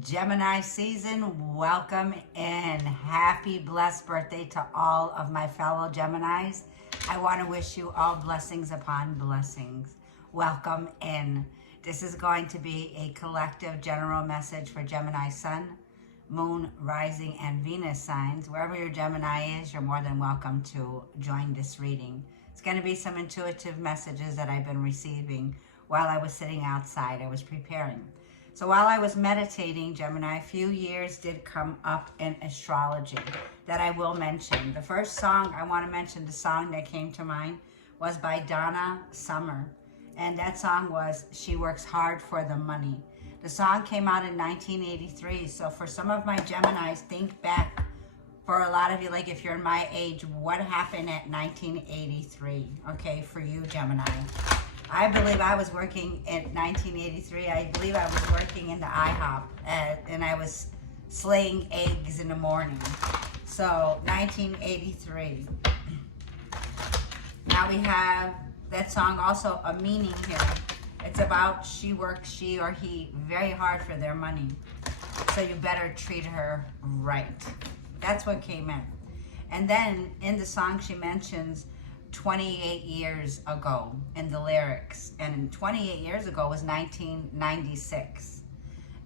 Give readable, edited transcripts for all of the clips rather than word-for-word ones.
Gemini season, welcome and happy blessed birthday to all of my fellow Geminis. I want to wish you all blessings upon blessings. Welcome in. This is going to be a collective general message for Gemini Sun, Moon, Rising, and Venus signs. Wherever your Gemini is, you're more than welcome to join this reading. It's going to be some intuitive messages that I've been receiving while I was sitting outside. I was preparing. So while I was meditating, Gemini, a few years did come up in astrology that I will mention. The first song I want to mention, the song that came to mind, was by Donna Summer. And that song was She Works Hard for the Money. The song came out in 1983. So for some of my Geminis, think back. For a lot of you, like if you're in my age, what happened at 1983? Okay, for you, Gemini. I believe I was working in 1983. I believe I was working in the IHOP and I was slaying eggs in the morning. So 1983. Now we have that song also a meaning here. It's about she or he very hard for their money. So you better treat her right. That's what came in. And then in the song she mentions 28 years ago in the lyrics, and 28 years ago was 1996,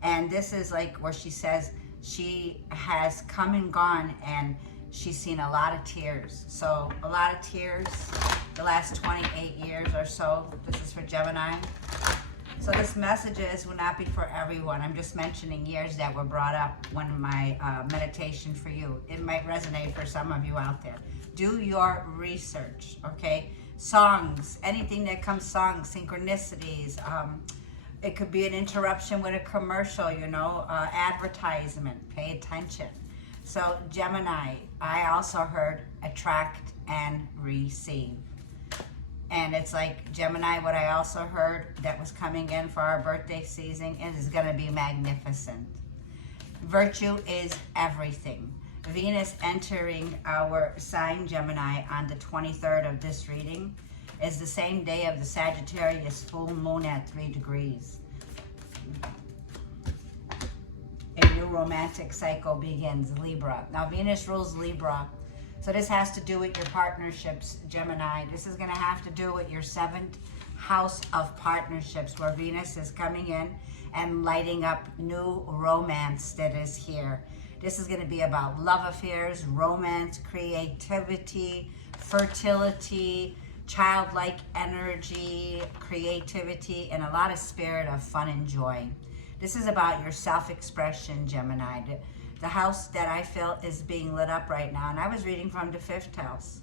and this is like where she says she has come and gone and she's seen a lot of tears. So a lot of tears the last 28 years or so. This is for Gemini. So this messages will not be for everyone. I'm just mentioning years that were brought up when my meditation for you. It might resonate for some of you out there. Do your research, okay? Songs, anything that comes songs, synchronicities. It could be an interruption with a commercial, advertisement. Pay attention. So Gemini, I also heard attract and receive. And it's like Gemini, what I also heard that was coming in for our birthday season is going to be magnificent. Virtue is everything. Venus entering our sign Gemini on the 23rd of this reading is the same day of the Sagittarius full moon at 3 degrees. A new romantic cycle begins, Libra. Now Venus rules Libra. So this has to do with your partnerships, Gemini. This is going to have to do with your 7th house of partnerships, where Venus is coming in and lighting up new romance that is here. This is going to be about love affairs, romance, creativity, fertility, childlike energy, creativity, and a lot of spirit of fun and joy. This is about your self-expression, Gemini. The house that I feel is being lit up right now. And I was reading from the 5th house.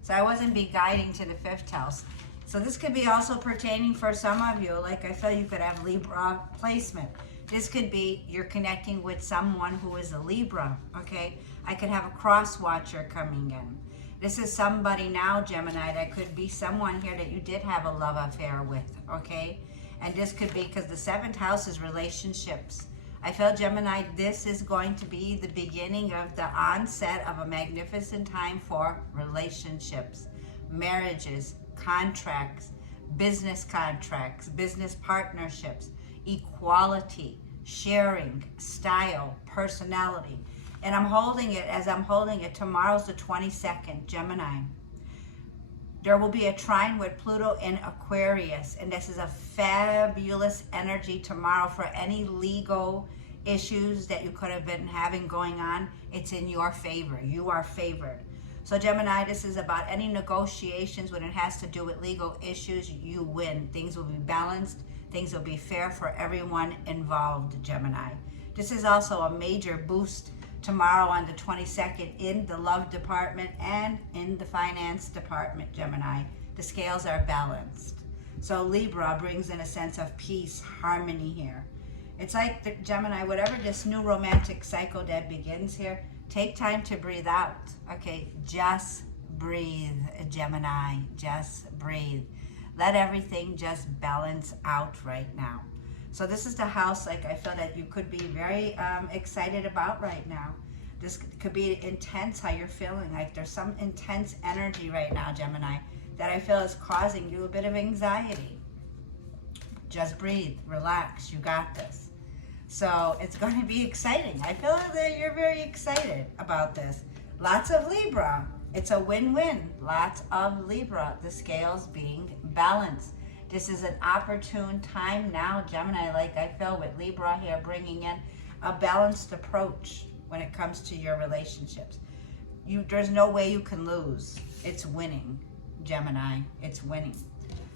So I wasn't be guiding to the 5th house. So this could be also pertaining for some of you. Like I feel you could have Libra placement. This could be you're connecting with someone who is a Libra, okay? I could have a cross watcher coming in. This is somebody now, Gemini, that could be someone here that you did have a love affair with, okay? And this could be because the 7th house is relationships. I feel, Gemini, this is going to be the beginning of the onset of a magnificent time for relationships, marriages, contracts, business partnerships, equality, sharing, style, personality. And I'm holding it as I'm holding it. Tomorrow's the 22nd, Gemini. There will be a trine with Pluto in Aquarius, and this is a fabulous energy tomorrow for any legal issues that you could have been having going on. It's in your favor. You are favored. So Gemini, this is about any negotiations when it has to do with legal issues. You win. Things will be balanced. Things will be fair for everyone involved, Gemini. This is also a major boost tomorrow on the 22nd in the love department and in the finance department, Gemini. The scales are balanced. So Libra brings in a sense of peace, harmony here. It's like, the Gemini, whatever this new romantic cycle that begins here, take time to breathe out, okay? Just breathe, Gemini, just breathe. Let everything just balance out right now. So this is the house, like I feel that you could be very excited about right now. This could be intense how you're feeling. Like there's some intense energy right now, Gemini, that I feel is causing you a bit of anxiety. Just breathe, relax, you got this. So it's going to be exciting. I feel that you're very excited about this. Lots of Libra. It's a win-win. Lots of Libra. The scales being balanced. This is an opportune time now, Gemini, like I feel with Libra here, bringing in a balanced approach when it comes to your relationships. There's no way you can lose. It's winning, Gemini. It's winning.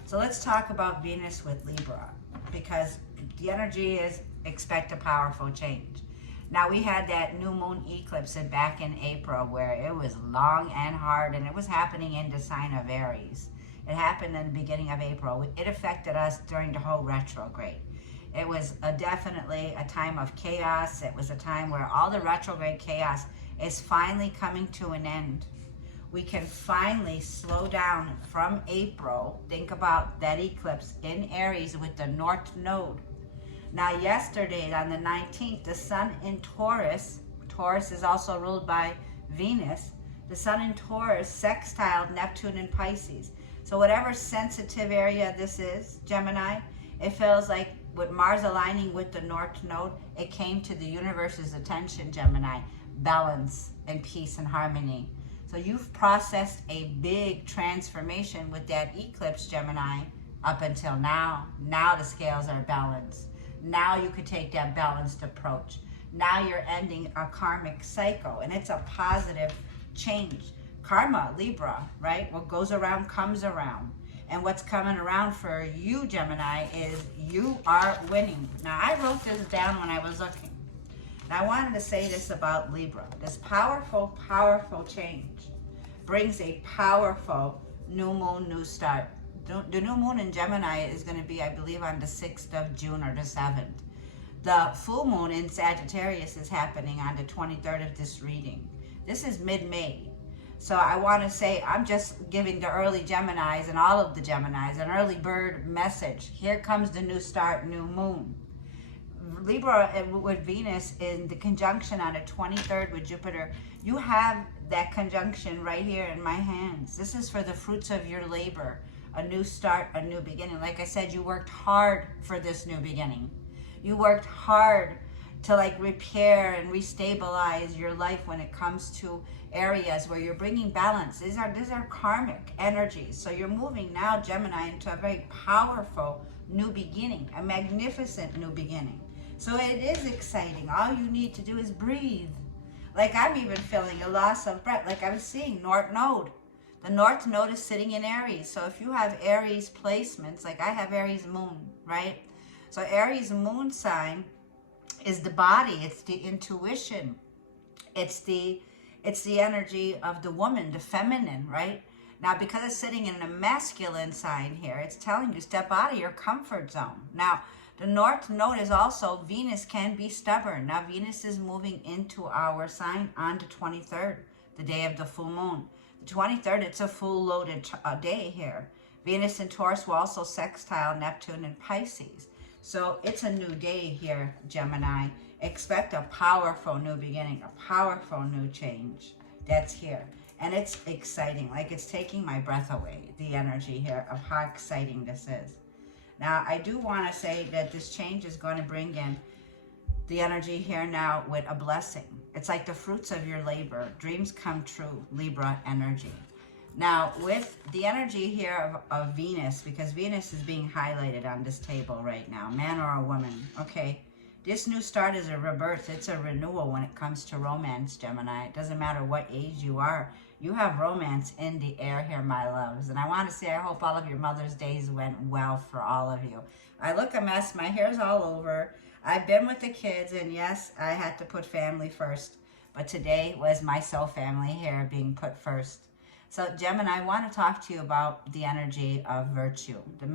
So let's talk about Venus with Libra, because the energy is expect a powerful change. Now, we had that new moon eclipse back in April where it was long and hard, and it was happening in the sign of Aries. It happened in the beginning of April. It affected us during the whole retrograde. It was definitely a time of chaos. It was a time where all the retrograde chaos is finally coming to an end. We can finally slow down from April. Think about that eclipse in Aries with the North Node. Now, yesterday on the 19th, the sun in Taurus, Taurus is also ruled by Venus, the sun in Taurus sextiled Neptune in Pisces. So whatever sensitive area this is, Gemini, it feels like with Mars aligning with the North Node, it came to the universe's attention, Gemini, balance and peace and harmony. So you've processed a big transformation with that eclipse, Gemini, up until now. Now the scales are balanced. Now you could take that balanced approach. Now you're ending a karmic cycle, and it's a positive change. Karma, Libra, right? What goes around comes around. And what's coming around for you, Gemini, is you are winning. Now, I wrote this down when I was looking. And I wanted to say this about Libra. This powerful, powerful change brings a powerful new moon, new start. The new moon in Gemini is going to be, I believe, on the 6th of June or the 7th. The full moon in Sagittarius is happening on the 23rd of this reading. This is mid-May. So I want to say, I'm just giving the early Geminis and all of the Geminis an early bird message. Here comes the new start, new moon. Libra with Venus in the conjunction on the 23rd with Jupiter. You have that conjunction right here in my hands. This is for the fruits of your labor. A new start, a new beginning. Like I said, you worked hard for this new beginning. You worked hard to like repair and restabilize your life when it comes to areas where you're bringing balance. These are karmic energies. So you're moving now, Gemini, into a very powerful new beginning, a magnificent new beginning. So it is exciting. All you need to do is breathe. Like I'm even feeling a loss of breath. Like I was seeing North Node. The North Node is sitting in Aries. So if you have Aries placements, like I have Aries moon, right? So Aries moon sign is the body. It's the intuition. It's the energy of the woman, the feminine, right? Now, because it's sitting in a masculine sign here, it's telling you step out of your comfort zone. Now, the North Node is also, Venus can be stubborn. Now, Venus is moving into our sign on the 23rd, the day of the full moon. The 23rd, it's a full loaded day here. Venus in Taurus will also sextile Neptune in Pisces. So it's a new day here, Gemini. Expect a powerful new beginning, a powerful new change that's here. And it's exciting, like it's taking my breath away, the energy here of how exciting this is. Now, I do want to say that this change is going to bring in the energy here now with a blessing. It's like the fruits of your labor. Dreams come true, Libra energy. Now, with the energy here of Venus, because Venus is being highlighted on this table right now, man or a woman, okay? This new start is a rebirth. It's a renewal when it comes to romance, Gemini. It doesn't matter what age you are. You have romance in the air here, my loves. And I want to say I hope all of your Mother's Days went well for all of you. I look a mess. My hair's all over. I've been with the kids, and yes, I had to put family first. But today was my soul family here being put first. So, Gemini, I want to talk to you about the energy of virtue. The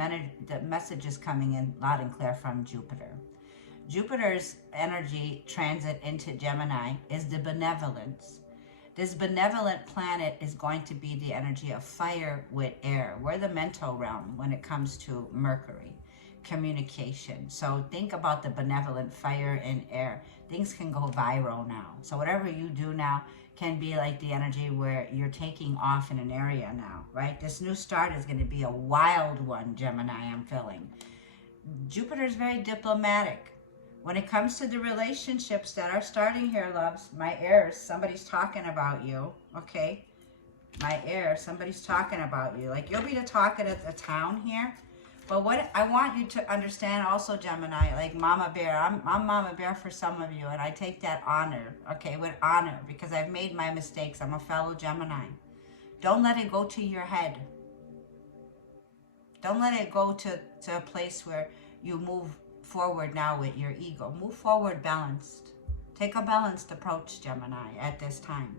message is coming in loud and clear from Jupiter. Jupiter's energy transit into Gemini is the benevolence. This benevolent planet is going to be the energy of fire with air. We're the mental realm when it comes to Mercury, communication. So think about the benevolent fire and air. Things can go viral now. So whatever you do now can be like the energy where you're taking off in an area now, right? This new start is going to be a wild one, Gemini, I'm feeling. Jupiter is very diplomatic. When it comes to the relationships that are starting here, loves, my heirs, somebody's talking about you, okay? My heir, somebody's talking about you. Like, you'll be the talk of the town here. But what I want you to understand also, Gemini, like Mama Bear, I'm Mama Bear for some of you, and I take that honor, okay, with honor, because I've made my mistakes. I'm a fellow Gemini. Don't let it go to your head. Don't let it go to a place where you move forward now with your ego. Move forward balanced. Take a balanced approach, Gemini, at this time.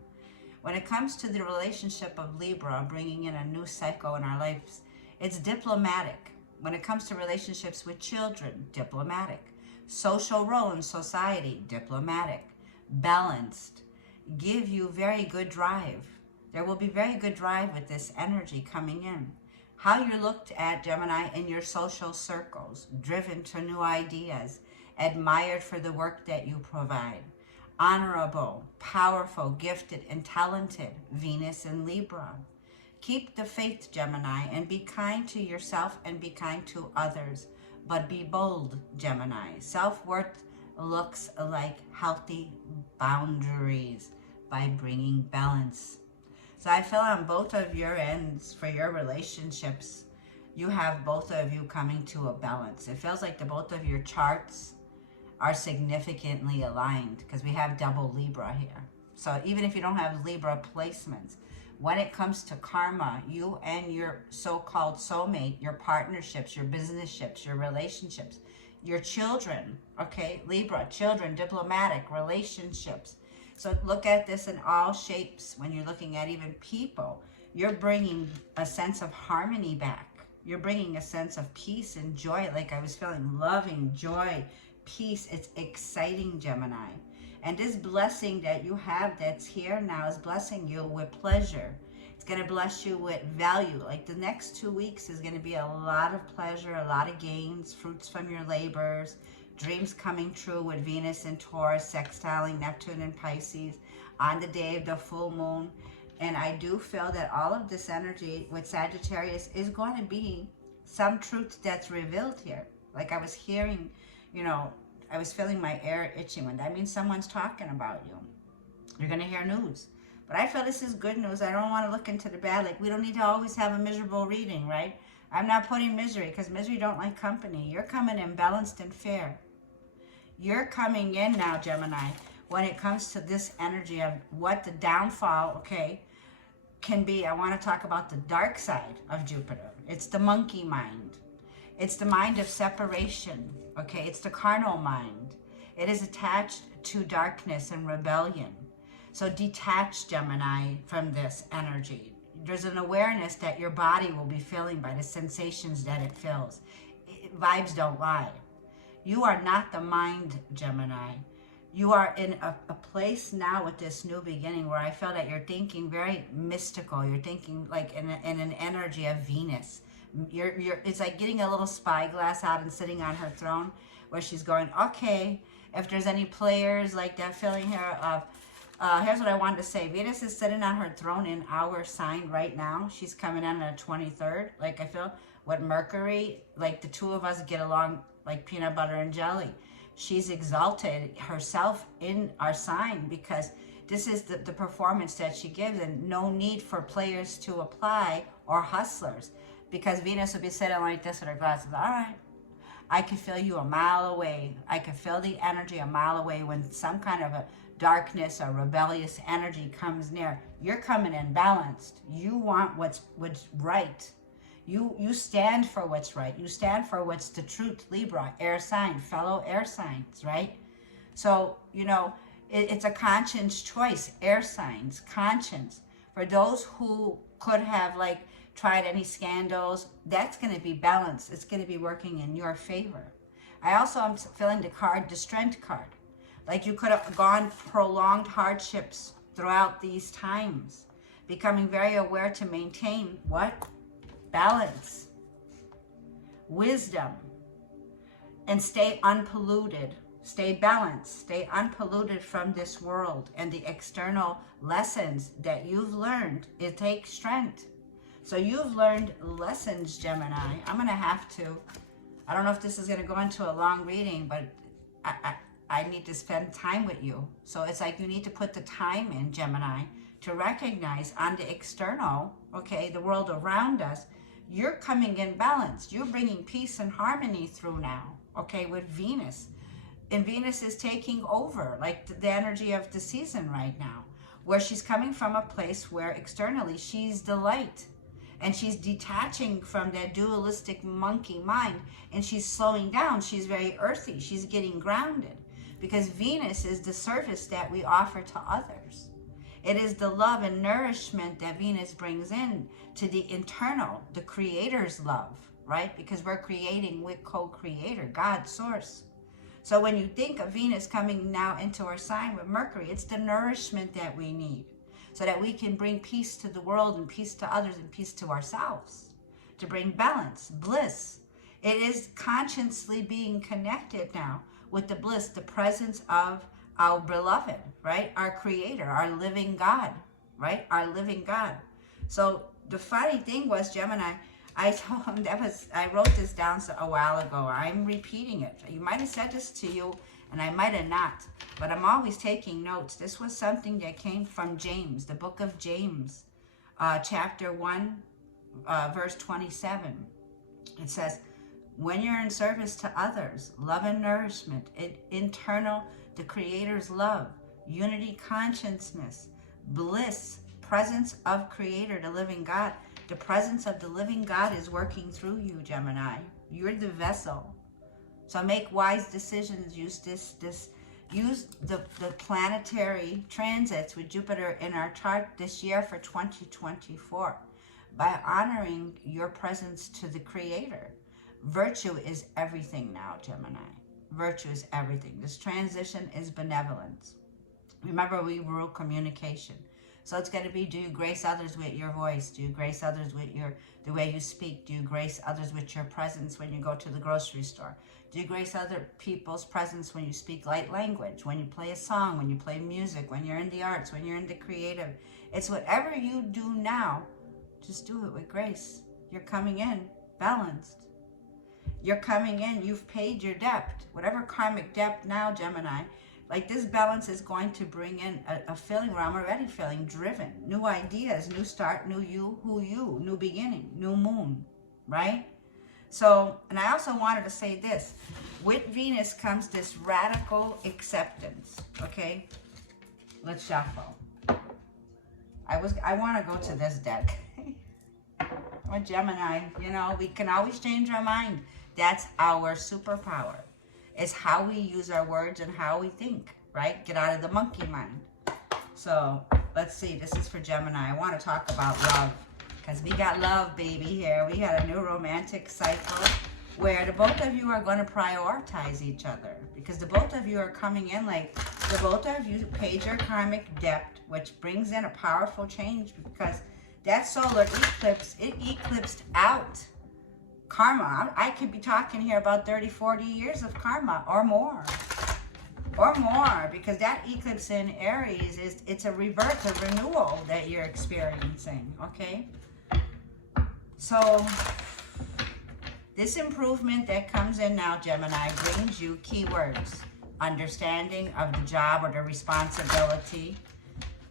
When it comes to the relationship of Libra, bringing in a new cycle in our lives, it's diplomatic. When it comes to relationships with children, diplomatic. Social role in society, diplomatic. Balanced. Give you very good drive. There will be very good drive with this energy coming in. How you're looked at, Gemini, in your social circles, driven to new ideas, admired for the work that you provide. Honorable, powerful, gifted, and talented, Venus in Libra. Keep the faith, Gemini, and be kind to yourself and be kind to others. But be bold, Gemini. Self-worth looks like healthy boundaries by bringing balance. So I feel on both of your ends for your relationships, you have both of you coming to a balance. It feels like the both of your charts are significantly aligned because we have double Libra here. So even if you don't have Libra placements, when it comes to karma, you and your so-called soulmate, your partnerships, your business ships, your relationships, your children, okay, Libra, children, diplomatic, relationships. So look at this in all shapes when you're looking at even people. You're bringing a sense of harmony back. You're bringing a sense of peace and joy, like I was feeling, loving, joy, peace. It's exciting, Gemini. And this blessing that you have that's here now is blessing you with pleasure. It's going to bless you with value. Like the next 2 weeks is going to be a lot of pleasure, a lot of gains, fruits from your labors, dreams coming true with Venus and Taurus, sextiling Neptune and Pisces on the day of the full moon. And I do feel that all of this energy with Sagittarius is going to be some truth that's revealed here. Like I was hearing, you know, I was feeling my ear itching when that means someone's talking about you. You're going to hear news. But I feel this is good news. I don't want to look into the bad. Like we don't need to always have a miserable reading, right? I'm not putting misery because misery don't like company. You're coming in balanced and fair. You're coming in now, Gemini, when it comes to this energy of what the downfall, okay, can be. I want to talk about the dark side of Jupiter. It's the monkey mind. It's the mind of separation, okay? It's the carnal mind. It is attached to darkness and rebellion. So detach, Gemini, from this energy. There's an awareness that your body will be feeling by the sensations that it feels. Vibes don't lie. You are not the mind, Gemini. You are in a place now with this new beginning where I feel that you're thinking very mystical. You're thinking like in an energy of Venus. It's like getting a little spyglass out and sitting on her throne where she's going, okay, if there's any players like that feeling here of, here's what I wanted to say. Venus is sitting on her throne in our sign right now. She's coming in on the 23rd. Like I feel with Mercury, like the two of us get along like peanut butter and jelly. She's exalted herself in our sign because this is the performance that she gives and no need for players to apply or hustlers because Venus will be sitting like this with her glasses. All right, I can feel you a mile away. I can feel the energy a mile away when some kind of a darkness or rebellious energy comes near. You're coming in balanced. You want what's right. You stand for what's right. You stand for what's the truth, Libra, air sign, fellow air signs, right? So, you know, it's a conscience choice, air signs, conscience. For those who could have, like, tried any scandals, that's going to be balanced. It's going to be working in your favor. I also am feeling the card, the Strength card. Like you could have gone prolonged hardships throughout these times, becoming very aware to maintain what? Balance, wisdom, and stay unpolluted, stay balanced, stay unpolluted from this world and the external lessons that you've learned. It takes strength. So you've learned lessons, Gemini. I'm going to have to, I don't know if this is going to go into a long reading, but I need to spend time with you. So it's like you need to put the time in, Gemini, to recognize on the external, okay, the world around us, you're coming in balanced. You're bringing peace and harmony through now, okay, with Venus. And Venus is taking over, like the energy of the season right now, where she's coming from a place where externally she's the light. And she's detaching from that dualistic monkey mind, and she's slowing down. She's very earthy. She's getting grounded, because Venus is the service that we offer to others. It is the love and nourishment that Venus brings in to the internal, the creator's love, right? Because we're creating with co-creator, God, source. So when you think of Venus coming now into our sign with Mercury, it's the nourishment that we need, so that we can bring peace to the world and peace to others and peace to ourselves, to bring balance, bliss. It is consciously being connected now with the bliss, the presence of our beloved, right? Our creator, our living God, right? Our living God. So the funny thing was, Gemini, I told him I wrote this down a while ago. I'm repeating it. You might have said this to you, and I might have not, but I'm always taking notes. This was something that came from James, the book of James, chapter 1, verse 27. It says, when you're in service to others, love and nourishment, internal, the Creator's love, unity, consciousness, bliss, presence of Creator, the living God. The presence of the living God is working through you, Gemini. You're the vessel. So make wise decisions. Use use the planetary transits with Jupiter in our chart this year for 2024 by honoring your presence to the Creator. Virtue is everything now, Gemini. Virtue is everything. This transition is benevolence. Remember, we rule communication. So it's going to be, do you grace others with your voice? Do you grace others with the way you speak? Do you grace others with your presence when you go to the grocery store? Do you grace other people's presence when you speak light language, when you play a song, when you play music, when you're in the arts, when you're in the creative? It's whatever you do now, just do it with grace. You're coming in balanced. You're coming in, you've paid your debt. Whatever karmic debt now, Gemini, like this balance is going to bring in a feeling where I'm already feeling driven. New ideas, new start, new you, new beginning, new moon, right? So, and I also wanted to say this. With Venus comes this radical acceptance, okay? Let's shuffle. I want to go to this deck. I'm a Gemini, you know, we can always change our mind. That's our superpower. It's how we use our words and how we think, right? Get out of the monkey mind. So let's see, this is for Gemini. I want to talk about love, because we got love, baby, here. We got a new romantic cycle where the both of you are going to prioritize each other, because the both of you are coming in like the both of you paid your karmic debt, which brings in a powerful change, because that solar eclipse, it eclipsed out karma. I could be talking here about 30, 40 years of karma or more. Or more, because that eclipse in Aries it's a rebirth, a renewal that you're experiencing, okay? So this improvement that comes in now, Gemini, brings you keywords. Understanding of the job or the responsibility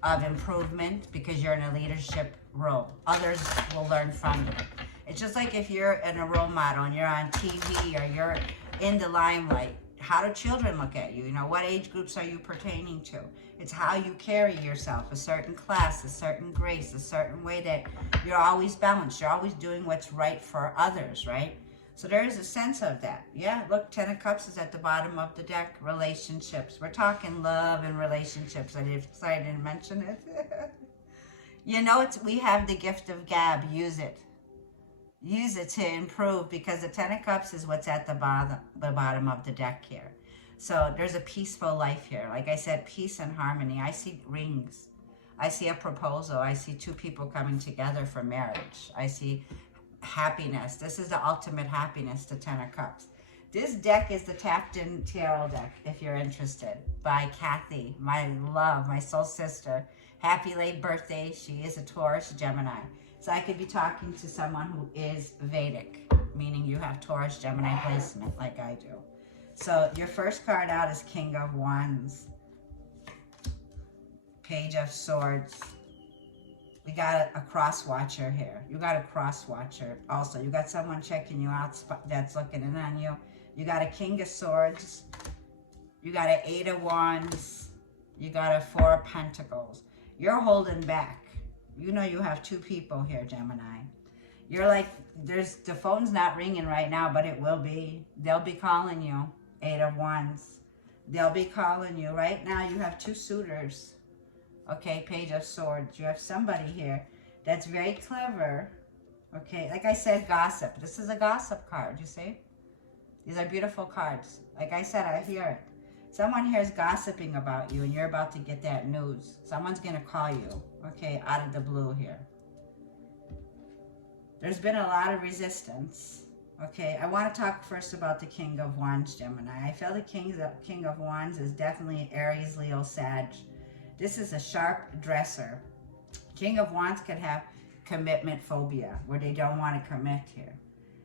of improvement, because you're in a leadership role. Others will learn from you. It's just like if you're in a role model and you're on TV or you're in the limelight. How do children look at you? You know, what age groups are you pertaining to? It's how you carry yourself, a certain class, a certain grace, a certain way that you're always balanced. You're always doing what's right for others, right? So there is a sense of that. Yeah, look, Ten of Cups is at the bottom of the deck. Relationships. We're talking love and relationships. I didn't mention it. You know, we have the gift of gab. Use it. Use it to improve, because the Ten of Cups is what's at the bottom of the deck here. So there's a peaceful life here. Like I said, peace and harmony. I see rings. I see a proposal. I see two people coming together for marriage. I see happiness. This is the ultimate happiness, the Ten of Cups. This deck is the Tapped In Tarot deck, if you're interested, by Kathy, my love, my soul sister. Happy late birthday. She is a Taurus Gemini. So I could be talking to someone who is Vedic, meaning you have Taurus Gemini placement like I do. So your first card out is King of Wands. Page of Swords. We got a cross watcher here. You got a cross watcher also. You got someone checking you out that's looking in on you. You got a King of Swords. You got an 8 of Wands. You got a 4 of Pentacles. You're holding back. You know you have 2 people here, Gemini. You're like, the phone's not ringing right now, but it will be. They'll be calling you. 8 of Wands. They'll be calling you. Right now you have 2 suitors. Okay, Page of Swords. You have somebody here that's very clever. Okay, like I said, gossip. This is a gossip card, you see? These are beautiful cards. Like I said, I hear it. Someone here is gossiping about you and you're about to get that news. Someone's going to call you, okay, out of the blue here. There's been a lot of resistance. Okay, I want to talk first about the King of Wands, Gemini. I feel the King of Wands is definitely Aries, Leo, Sag. This is a sharp dresser. King of Wands could have commitment phobia, where they don't want to commit here.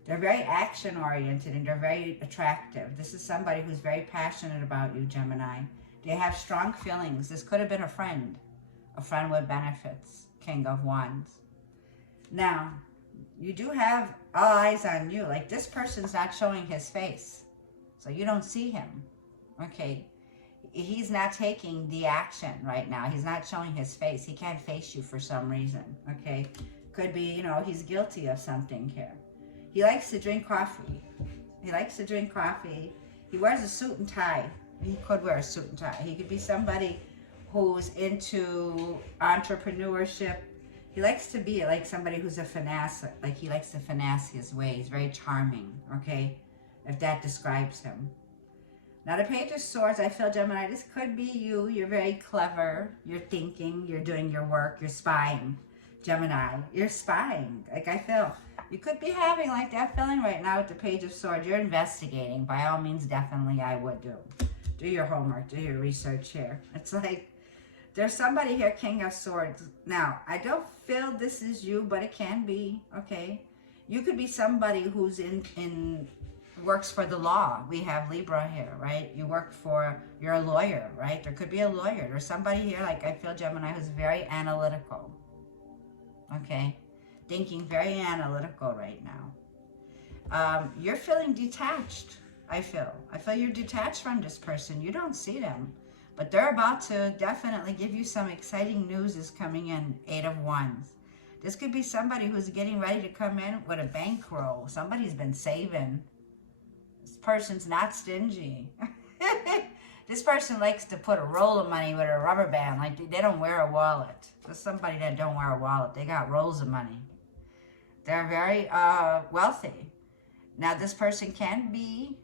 They're very action-oriented and they're very attractive. This is somebody who's very passionate about you, Gemini. They have strong feelings. This could have been a friend with benefits, King of Wands. Now, you do have all eyes on you. Like, this person's not showing his face, so you don't see him, okay? He's not taking the action right now. He's not showing his face. He can't face you for some reason, okay? Could be, you know, he's guilty of something here. He likes to drink coffee. He likes to drink coffee. He wears a suit and tie. He could wear a suit and tie. He could be somebody who's into entrepreneurship. He likes to be like somebody who's a finesse. Like, he likes to finesse his way. He's very charming, okay? If that describes him. Now, the Page of Swords, I feel, Gemini, this could be you. You're very clever. You're thinking. You're doing your work. You're spying. Gemini, you're spying. Like, I feel you could be having like that feeling right now with the Page of Swords. You're investigating. By all means, definitely I would do. Do your homework. Do your research here. It's like there's somebody here, King of Swords. Now, I don't feel this is you, but it can be, okay? You could be somebody who's works for the law. We have Libra here, right? You're a lawyer, right? There could be a lawyer. There's somebody here, like I feel, Gemini, who's very analytical. Okay? Thinking very analytical right now. You're feeling detached, I feel. I feel you're detached from this person. You don't see them. But they're about to definitely give you some exciting news is coming in. 8 of Wands. This could be somebody who's getting ready to come in with a bankroll. Somebody's been saving. This person's not stingy. This person likes to put a roll of money with a rubber band. Like, they don't wear a wallet. There's somebody that don't wear a wallet. They got rolls of money. They're very wealthy. Now, this person can be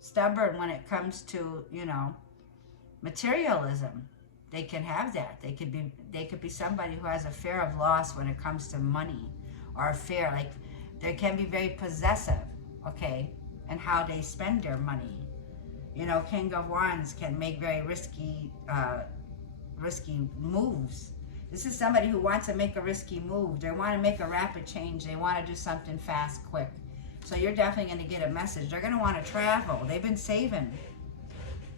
stubborn when it comes to, you know, materialism. They can have that. They could be somebody who has a fear of loss when it comes to money, or a fear, like, they can be very possessive, okay, and how they spend their money. You know, King of Wands can make very risky moves. This is somebody who wants to make a risky move. They want to make a rapid change. They want to do something fast, quick. So you're definitely going to get a message. They're going to want to travel. They've been saving.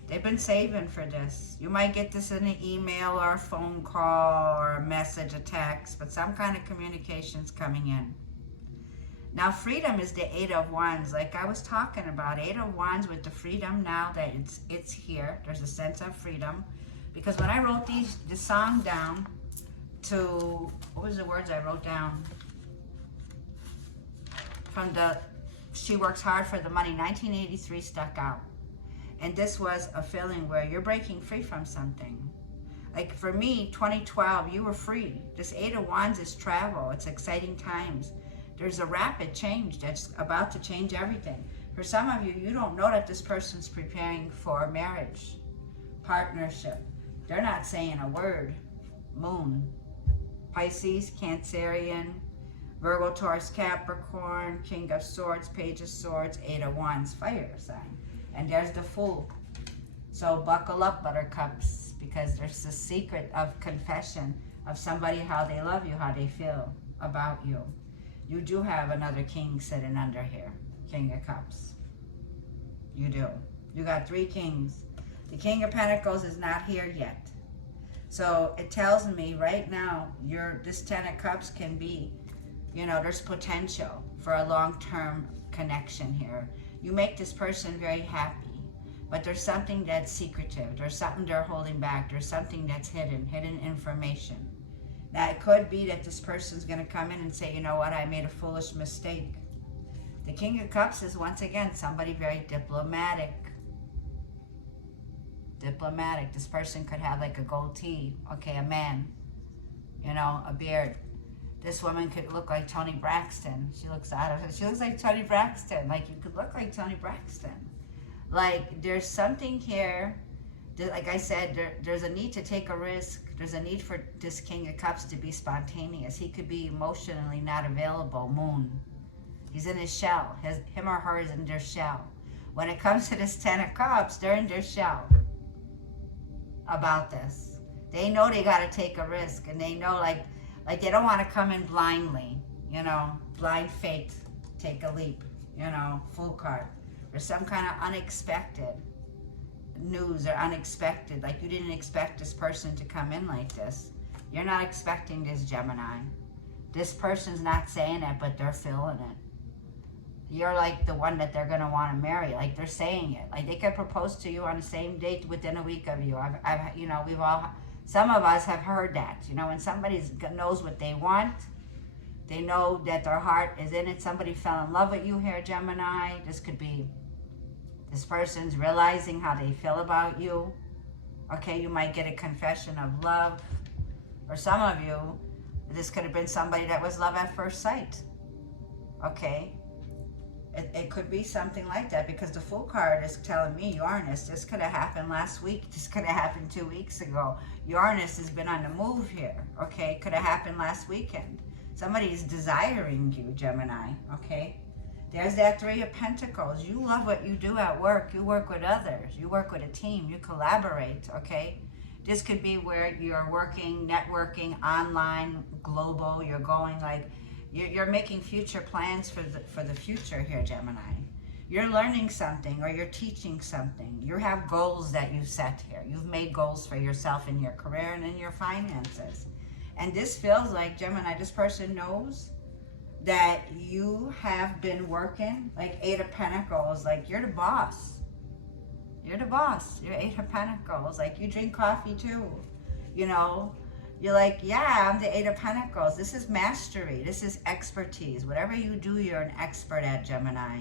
They've been saving for this. You might get this in an email or a phone call or a message, a text, but some kind of communication's coming in. Now, freedom is the 8 of Wands, like I was talking about. 8 of Wands with the freedom now that it's here. There's a sense of freedom. Because when I wrote the song down to, what was the words I wrote down? From the She Works Hard for the Money, 1983 stuck out. And this was a feeling where you're breaking free from something. Like for me, 2012, you were free. This 8 of Wands is travel. It's exciting times. There's a rapid change that's about to change everything. For some of you, you don't know that this person's preparing for marriage, partnership. They're not saying a word. Moon, Pisces, Cancerian, Virgo, Taurus, Capricorn, King of Swords, Page of Swords, 8 of Wands, fire sign. And there's the Fool. So buckle up, buttercups, because there's the secret of confession of somebody, how they love you, how they feel about you. You do have another king sitting under here, King of Cups. You do. You got 3 kings. The King of Pentacles is not here yet. So it tells me right now, this 10 of Cups can be, you know, there's potential for a long-term connection here. You make this person very happy, but there's something that's secretive. There's something they're holding back. There's something that's hidden information. Now, it could be that this person's going to come in and say, you know what, I made a foolish mistake. The King of Cups is, once again, somebody very diplomatic. Diplomatic. This person could have like a goatee, okay, a man, you know, a beard. This woman could look like Toni Braxton. She looks like Toni Braxton. Like, you could look like Toni Braxton. Like, there's something here. Like I said, there's a need to take a risk. There's a need for this King of Cups to be spontaneous. He could be emotionally not available. Moon. He's in his shell. Him or her is in their shell. When it comes to this 10 of Cups, they're in their shell about this. They know they got to take a risk, and they know like they don't want to come in blindly, you know, blind faith, take a leap, you know, Fool card. There's some kind of unexpected news or unexpected, like you didn't expect this person to come in like this. You're not expecting this, Gemini. This person's not saying it, but they're feeling it. You're like the one that they're going to want to marry. Like, they're saying it. Like, they could propose to you on the same date within a week of you. I've you know, some of us have heard that. You know, when somebody knows what they want, they know that their heart is in it. Somebody fell in love with you here, Gemini. This could be this person's realizing how they feel about you. Okay, you might get a confession of love. For some of you, this could have been somebody that was love at first sight. Okay. It could be something like that, because the Fool card is telling me, Uranus, this could have happened last week. This could have happened 2 weeks ago. Uranus has been on the move here, okay? Could have happened last weekend. Somebody's desiring you, Gemini, okay? There's that 3 of Pentacles. You love what you do at work. You work with others. You work with a team. You collaborate, okay? This could be where you're working, networking, online, global. You're going like... You're making future plans for the future here, Gemini. You're learning something, or you're teaching something. You have goals that you set here. You've made goals for yourself in your career and in your finances. And this feels like, Gemini, this person knows that you have been working, like 8 of Pentacles, like you're the boss. You're the boss. You're 8 of Pentacles. Like, you drink coffee too, you know. You're like, yeah, I'm the 8 of Pentacles. This is mastery. This is expertise. Whatever you do, you're an expert at, Gemini.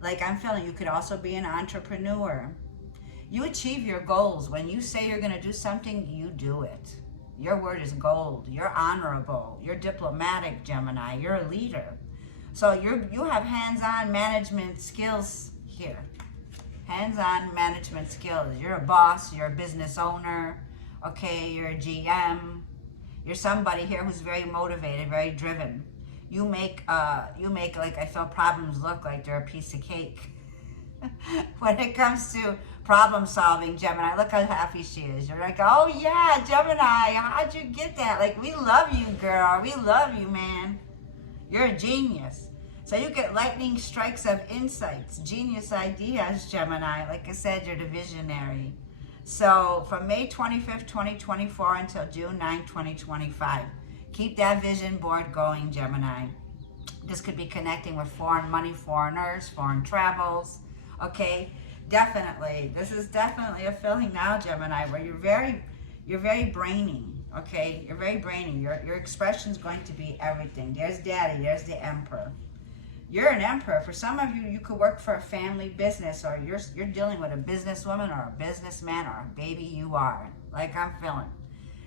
Like, I'm feeling you could also be an entrepreneur. You achieve your goals. When you say you're going to do something, you do it. Your word is gold. You're honorable. You're diplomatic, Gemini. You're a leader. So you have hands-on management skills here. Hands-on management skills. You're a boss. You're a business owner. Okay, you're a GM. You're somebody here who's very motivated, very driven. You make like, I feel problems look like they're a piece of cake. When it comes to problem solving, Gemini, look how happy she is. You're like, oh yeah, Gemini, how'd you get that? Like, we love you, girl. We love you, man. You're a genius. So you get lightning strikes of insights, genius ideas, Gemini. Like I said, you're the visionary. So from May 25th, 2024 until June 9th, 2025, keep that vision board going, Gemini. This could be connecting with foreign money, foreigners, foreign travels. Okay, definitely. This is definitely a feeling now, Gemini, where you're very brainy. Okay, you're very brainy. Your expression is going to be everything. There's Daddy. There's the Emperor. You're an emperor. For some of you, you could work for a family business, or you're dealing with a businesswoman or a businessman or a baby. You are. Like I'm feeling.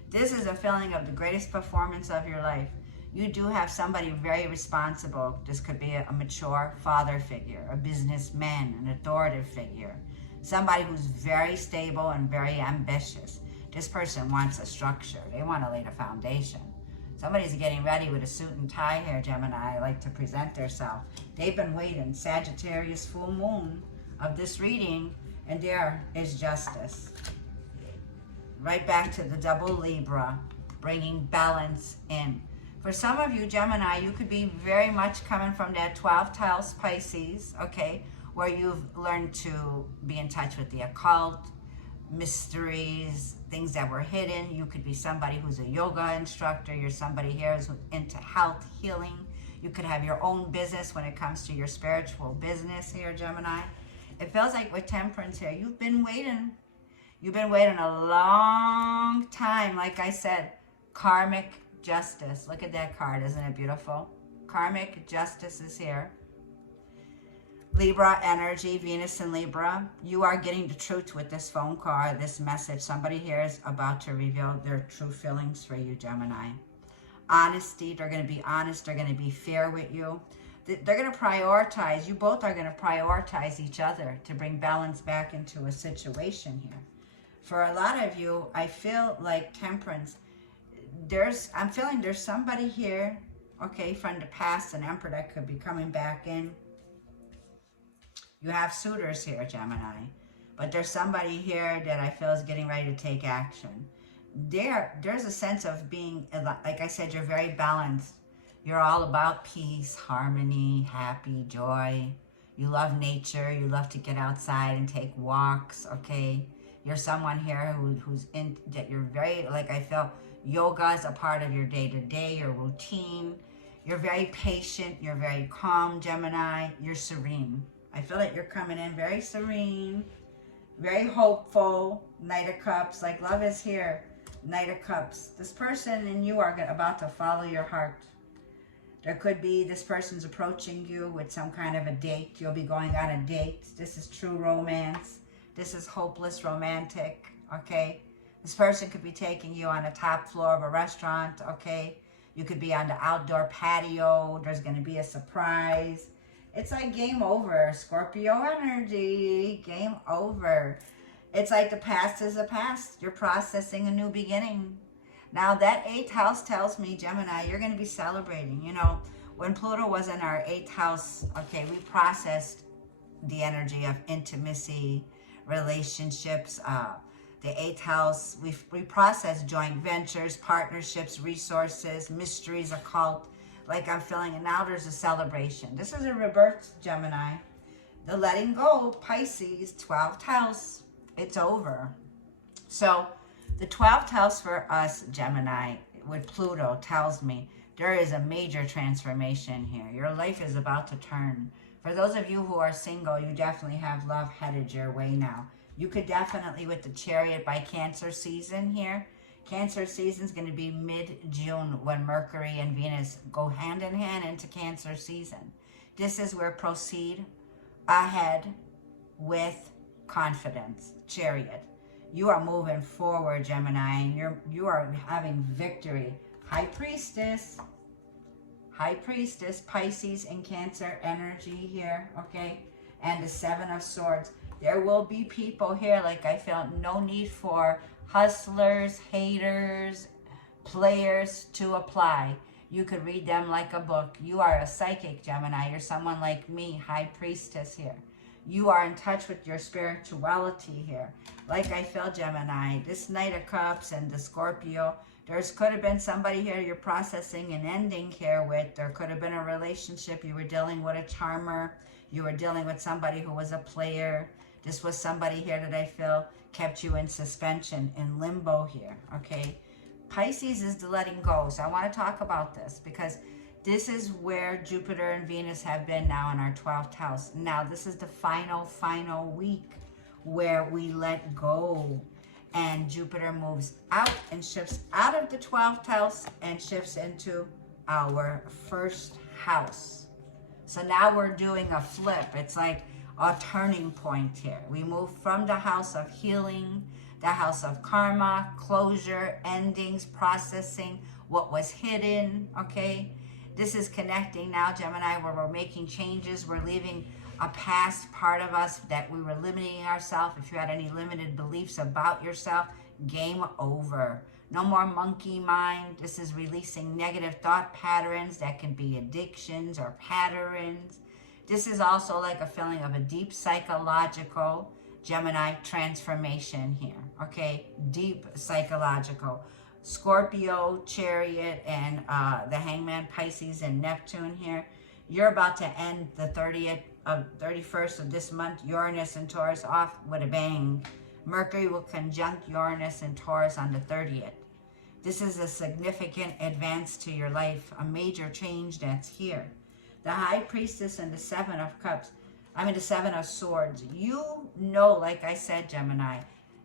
This is a feeling of the greatest performance of your life. You do have somebody very responsible. This could be a mature father figure, a businessman, an authoritative figure, somebody who's very stable and very ambitious. This person wants a structure. They want to lay the foundation. Somebody's getting ready with a suit and tie here, Gemini, like to present themselves. They've been waiting. Sagittarius full moon of this reading, and there is justice. Right back to the double Libra, bringing balance in. For some of you, Gemini, you could be very much coming from that 12th house Pisces, okay? where you've learned to be in touch with the occult, mysteries, things that were hidden. You could be somebody who's a yoga instructor. You're somebody here who's into health, healing. You could have your own business when it comes to your spiritual business here, Gemini. It feels like with Temperance here, you've been waiting. You've been waiting a long time. Like I said, karmic justice. Look at that card. Isn't it beautiful? Karmic justice is here. Libra energy, Venus and Libra. You are getting the truth with this phone call, this message. Somebody here is about to reveal their true feelings for you, Gemini. Honesty, they're going to be honest. They're going to be fair with you. They're going to prioritize. You both are going to prioritize each other to bring balance back into a situation here. For a lot of you, I feel like Temperance, I'm feeling there's somebody here, okay, from the past, an Emperor that could be coming back in. You have suitors here, Gemini. But there's somebody here that I feel is getting ready to take action. There's a sense of being, like I said, you're very balanced. You're all about peace, harmony, happy, joy. You love nature. You love to get outside and take walks, okay? You're someone here who's in, that you're very, like I feel, yoga is a part of your day-to-day, your routine. You're very patient. You're very calm, Gemini. You're serene. I feel like you're coming in very serene, very hopeful. Knight of Cups, like love is here. Knight of Cups. This person and you are about to follow your heart. There could be this person's approaching you with some kind of a date. You'll be going on a date. This is true romance. This is hopeless romantic, okay? This person could be taking you on the top floor of a restaurant, okay? You could be on the outdoor patio. There's going to be a surprise. It's like game over, Scorpio energy, game over. It's like the past is the past. You're processing a new beginning. Now that 8th house tells me, Gemini, you're going to be celebrating. You know, when Pluto was in our 8th house, okay, we processed the energy of intimacy, relationships. The 8th house, we processed joint ventures, partnerships, resources, mysteries, occult. Like I'm feeling, and now there's a celebration. This is a rebirth, Gemini. The letting go, Pisces, 12th house. It's over. So the 12th house for us, Gemini, with Pluto tells me there is a major transformation here. Your life is about to turn. For those of you who are single, you definitely have love headed your way now. You could definitely, with the Chariot by Cancer season here, Cancer season is going to be mid-June when Mercury and Venus go hand in hand into Cancer season. This is where proceed ahead with confidence. Chariot. You are moving forward, Gemini. You are having victory. High Priestess. High Priestess, Pisces and Cancer energy here, okay? And the 7 of Swords. There will be people here, like I felt, no need for hustlers, haters, players to apply. You could read them like a book. You are a psychic, Gemini. You're someone like me, High Priestess here. You are in touch with your spirituality here. Like I felt, Gemini, this Knight of Cups and the Scorpio, could have been somebody here you're processing an ending here with. There could have been a relationship. You were dealing with a charmer. You were dealing with somebody who was a player. This was somebody here that I feel kept you in suspension, in limbo here, okay? Pisces is the letting go. So I want to talk about this because this is where Jupiter and Venus have been now in our 12th house. Now, this is the final week where we let go. And Jupiter moves out and shifts out of the 12th house and shifts into our 1st house. So now we're doing a flip. It's like a turning point here. We move from the house of healing, the house of karma, closure, endings, processing what was hidden, okay? This is connecting now, Gemini, where we're making changes. We're leaving a past part of us that we were limiting ourselves. If you had any limited beliefs about yourself, game over. No more monkey mind. This is releasing negative thought patterns that can be addictions or patterns. This is also like a feeling of a deep psychological, Gemini, transformation here, okay? Deep psychological. Scorpio, Chariot, and the Hangman, Pisces, and Neptune here. You're about to end the 30th of 31st of this month, Uranus and Taurus off with a bang. Mercury will conjunct Uranus and Taurus on the 30th. This is a significant advance to your life, a major change that's here. The High Priestess and the Seven of Cups, the Seven of Swords. You know, like I said, Gemini,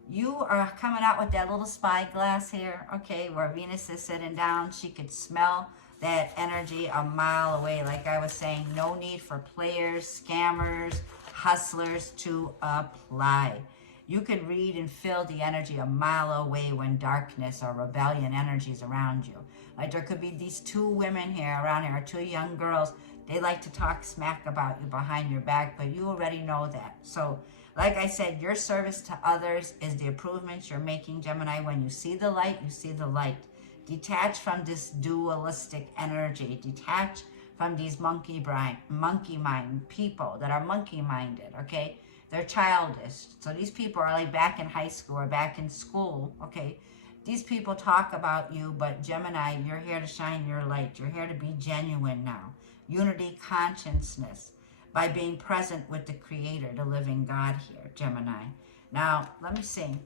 you are coming out with that little spyglass here, okay, where Venus is sitting down. She could smell that energy a mile away. Like I was saying, no need for players, scammers, hustlers to apply. You could read and feel the energy a mile away when darkness or rebellion energies around you. Like there could be these two women here around here, two young girls. They like to talk smack about you behind your back, but you already know that. So like I said, your service to others is the improvements you're making, Gemini. When you see the light, you see the light. Detach from this dualistic energy. Detach from these monkey mind people that are monkey-minded, okay? They're childish. So these people are like back in high school or back in school, okay? These people talk about you, but Gemini, you're here to shine your light. You're here to be genuine now. Unity consciousness by being present with the Creator, the living God here, Gemini. Now, let me see.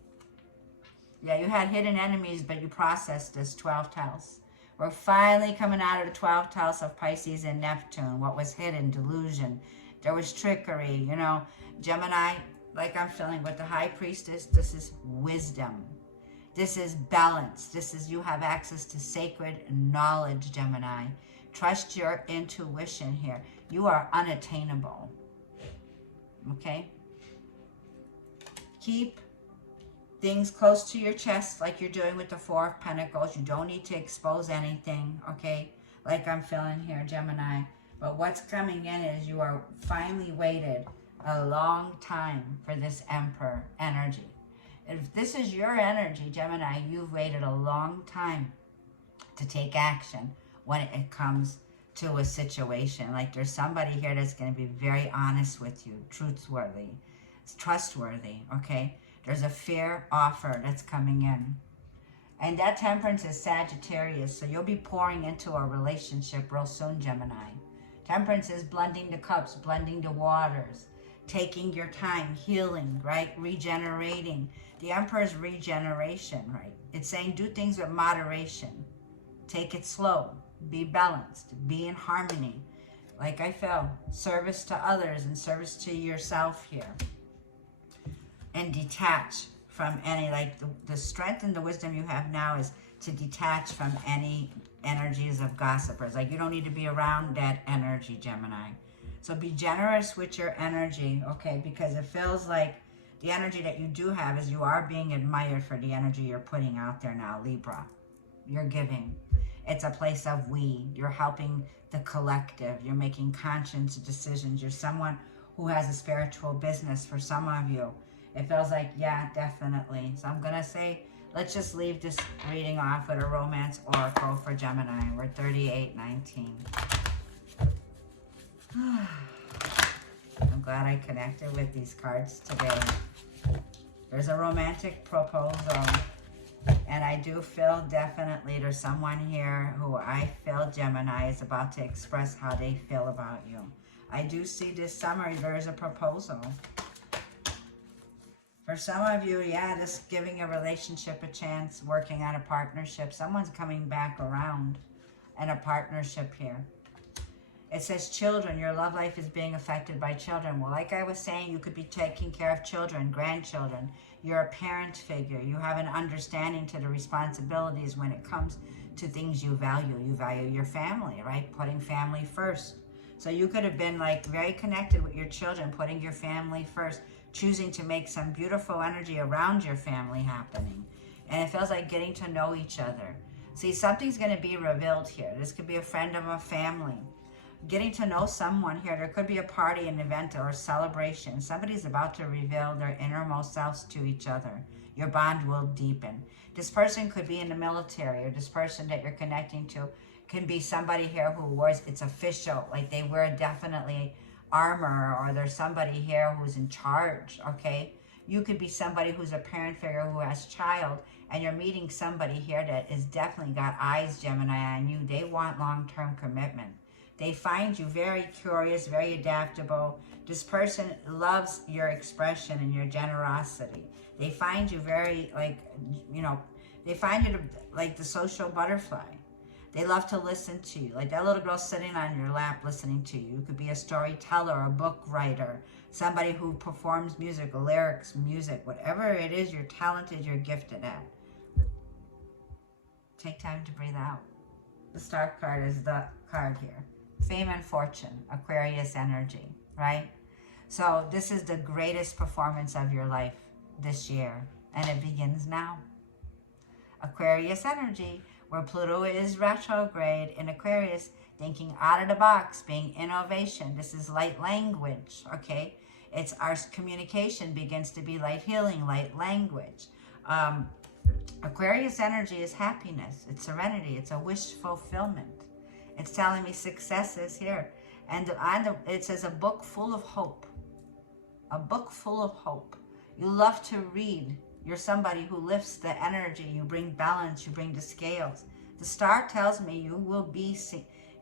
Yeah, you had hidden enemies, but you processed this 12th house. We're finally coming out of the 12th house of Pisces and Neptune. What was hidden, delusion. There was trickery, you know. Gemini, like I'm feeling with the High Priestess, this is wisdom. This is balance. This is you have access to sacred knowledge, Gemini. Trust your intuition here. You are unattainable. Okay? Keep things close to your chest like you're doing with the Four of Pentacles. You don't need to expose anything, okay? Like I'm feeling here, Gemini. But what's coming in is you are finally waited a long time for this Emperor energy. If this is your energy, Gemini, you've waited a long time to take action when it comes to a situation. Like there's somebody here that's going to be very honest with you, truthworthy, trustworthy, okay? There's a fair offer that's coming in. And that Temperance is Sagittarius, so you'll be pouring into a relationship real soon, Gemini. Temperance is blending the cups, blending the waters, taking your time, healing, right? Regenerating. The Emperor's regeneration, right? It's saying do things with moderation. Take it slow. Be balanced. Be in harmony. Like I felt, service to others and service to yourself here. And detach from any, like the strength and the wisdom you have now is to detach from any energies of gossipers. Like you don't need to be around that energy, Gemini. So be generous with your energy, okay? Because it feels like the energy that you do have is you are being admired for the energy you're putting out there now, Libra. You're giving. It's a place of we. You're helping the collective. You're making conscious decisions. You're someone who has a spiritual business for some of you. It feels like, yeah, definitely. So I'm going to say, let's just leave this reading off with a romance oracle for Gemini. We're 3819. I'm glad I connected with these cards today. There's a romantic proposal. And I do feel definitely there's someone here who I feel, Gemini, is about to express how they feel about you. I do see this summer there's a proposal. For some of you, yeah, just giving a relationship a chance, working on a partnership. Someone's coming back around in a partnership here. It says children, your love life is being affected by children. Well, like I was saying, you could be taking care of children, grandchildren. You're a parent figure. You have an understanding to the responsibilities when it comes to things you value. You value your family, right? Putting family first. So you could have been like very connected with your children, putting your family first, choosing to make some beautiful energy around your family happening. And it feels like getting to know each other. See, something's going to be revealed here. This could be a friend of a family. Getting to know someone here. There could be a party, an event, or a celebration. Somebody's about to reveal their innermost selves to each other. Your bond will deepen. This person could be in the military, or this person that you're connecting to can be somebody here who wears, it's official, like they wear definitely armor, or there's somebody here who's in charge, okay? You could be somebody who's a parent figure who has child, and you're meeting somebody here that is definitely got eyes, Gemini, on you. They want long-term commitment. They find you very curious, very adaptable. This person loves your expression and your generosity. They find you very, like, you know, they find you like the social butterfly. They love to listen to you. Like that little girl sitting on your lap listening to you. You could be a storyteller, a book writer, somebody who performs music, lyrics, music, whatever it is you're talented, you're gifted at. Take time to breathe out. The star card is the card here. Fame and fortune, Aquarius energy, right? So this is the greatest performance of your life this year, and it begins now. Aquarius energy, where Pluto is retrograde in Aquarius, thinking out of the box, being innovation. This is light language, okay? It's our communication begins to be light healing, light language. Aquarius energy is happiness. It's serenity. It's a wish fulfillment. It's telling me success is here. And it says a book full of hope. A book full of hope. You love to read. You're somebody who lifts the energy. You bring balance. You bring the scales. The star tells me you will be,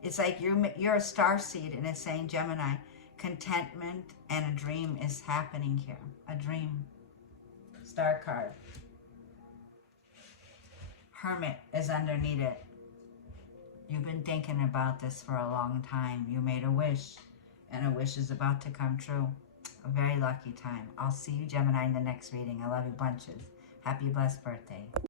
it's like you're a star seed, and it's saying, Gemini, contentment and a dream is happening here. A dream. Star card. Hermit is underneath it. You've been thinking about this for a long time. You made a wish, and a wish is about to come true. A very lucky time. I'll see you, Gemini, in the next reading. I love you bunches. Happy blessed birthday.